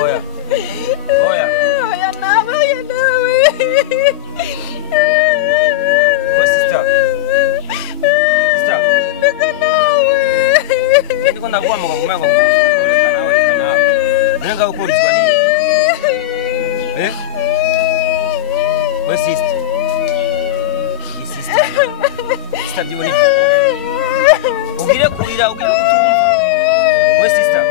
Oya. Oya. Oya nawe, oya nawe. Oh, sister. Sister. Ndeka nawe. Ndiko ndakuwa mukaguma ngo reka nawe. Nanga ukorizwa ni. We sister. Ni sister. Sister byibone. Ugire kurira, ugire kutumva. We sister.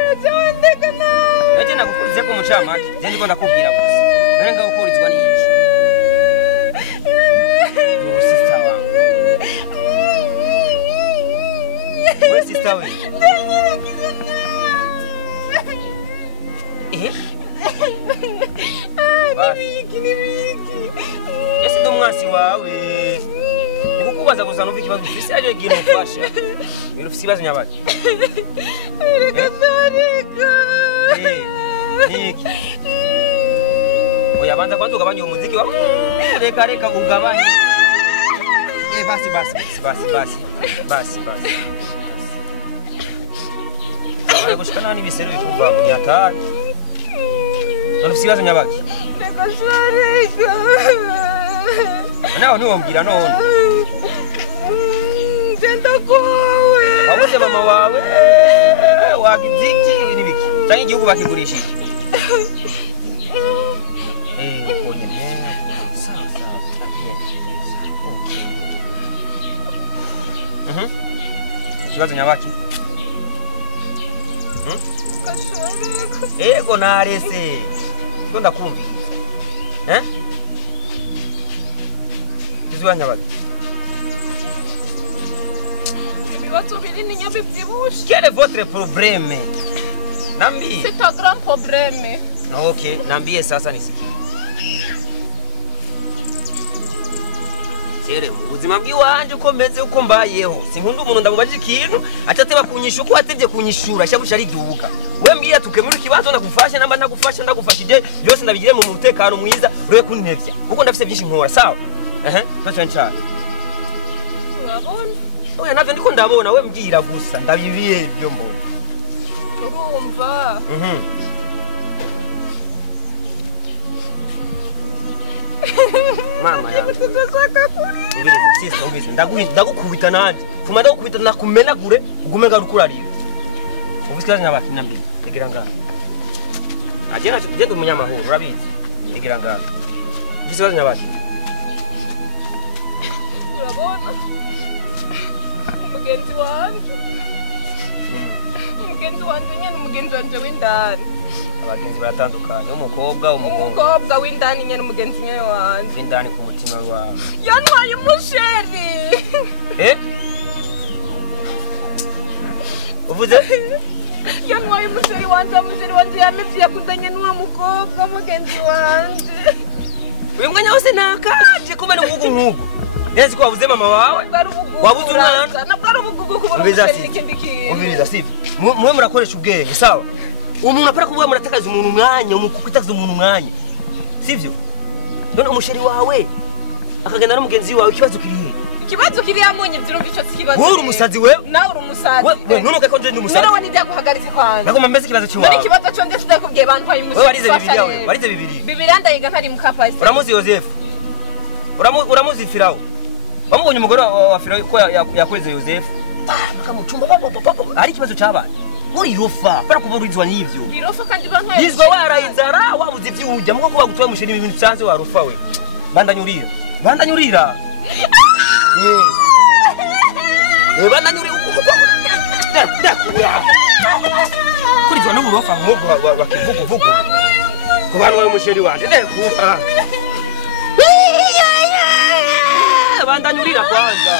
Ndeka nawe. Naje nakukuze ko mucamake. Je ndiko ndakubwira gusa. Nanga ukorizwa ni iki? Yo sister wangu. We sister we. Ese ndo mwasi wawe. Nikukubaza gusa numva ikibazo ufise aje gira umufasha. Ufise ikibazo nyabaki. Niki. Oya banza kwanza ugabanye umuziki wa reka ugabanye. Basi. Oya gushikana n'ibisero bikuva mu nyatari. None ufise ikibazo nyabaki. Reka shareka. Nawe ntiwombwira none. Genda kwawe. Wabuze mama wawe wagize iki n'ibiki? Canke igihugu bakigurishije? Konye neza. Sawa. Okay. Ikibazo nyabaki? Ego narese. Ndo ndakumvira. Ikibazo nyabaki? Ibibazo binini nyabivyibushe. Quel est votre problème? Nambi. C'est un grand problème. Okay, nambie sasa nisikie. Chere ubuzima bw'iwanje uko meze uko mbayeho. Sinkunda umuntu ndamubaje ikintu atateba kunyisha uko atevye kunyishura cyabusha riduka. We mbwira tukemura ikibazo ndagufasha namba ndagufashije byose ndabigire mu mutekano mwiza ureke kuntevya. Kuko ndafise byinshi nkora sawa? Ntacyo nshaka. Urabona? Oya navyo ndiko ndabona we mbwira gusa ndabibiye byo mbona. Urumva? Mama yangu. Tutashaka kuri. Ubirize ndagukubita nanje. Kuma ndagukubita nakumenagure ugume ngarukurarira. Ubisikiza nyabaki nambye. Tegira ngara. Agena genda umunyamahoro urabizi. Tegira ngara. Ubisikiza nyabaki. Urabona? Mugenzi wanje. Mugenzi wanje w'indani. Abagenzi baratandukanye umukobwa umukobwa w'indani nyene mugenzi nyene wanje. W'indani ku mutima wawe. Yantwaye umusheri. Uvuze? Yantwaye umusheri wanje yamivye yakundanye n'uwo mukobwa mugenzi wanje. Uyu mwanya wose nakaje kumena umugu nk'ugu. Nezi ko wabuze mama wawe? Wabuze umwana? Nabwo ubugugu kubona umusheri n'ikindi kintu. Umviriza sivi. Mwe murakoresha ubwenge sawa? Umuntu apara kuvuga muratakaza umuntu umwanya umukukitaza umuntu umwanya. Sivyo? None umusheri wawe akagenda na mugenzi wawe ikibazo kirihe? Ikibazo kiri yamunye vyirumva ico kibazo. Wowe uri umusazi wewe? Nawe uri umusazi. Wewe none uko nje ndi umusazi. None wani ndaguhagaritse kwanza. Nagoma mbese ikibazo cyo wawe. None ikibazo cyo ndetse ndakubwiye bantwaye umusheri. Wewe warize Bibiliya wewe, warize Bibiliya. Bibiliya ndayiga ntari mukapasi. Uramuzi Yosefu? Uramuzi Firawo? Wamubonye umugore wa Firawo ko yakweze Yosefu? Bakamucumba ari ikibazo cy'abana. Muri rofa para kuburizwa n'ivyo. Birofa kandi bantwaye. Yizwa warayinzara wabuze ivyujya muko kuba gutoye musheri ibintu cyanze warufa we. Bandanyurira. Bandanyurira. Bandanyurira uko. Ndakura. Kurizwa n'uburofa nk'ubwo bakivuguvugu. Kubanwa umusheri wanje ndekufa. Bandanyurira kwanza.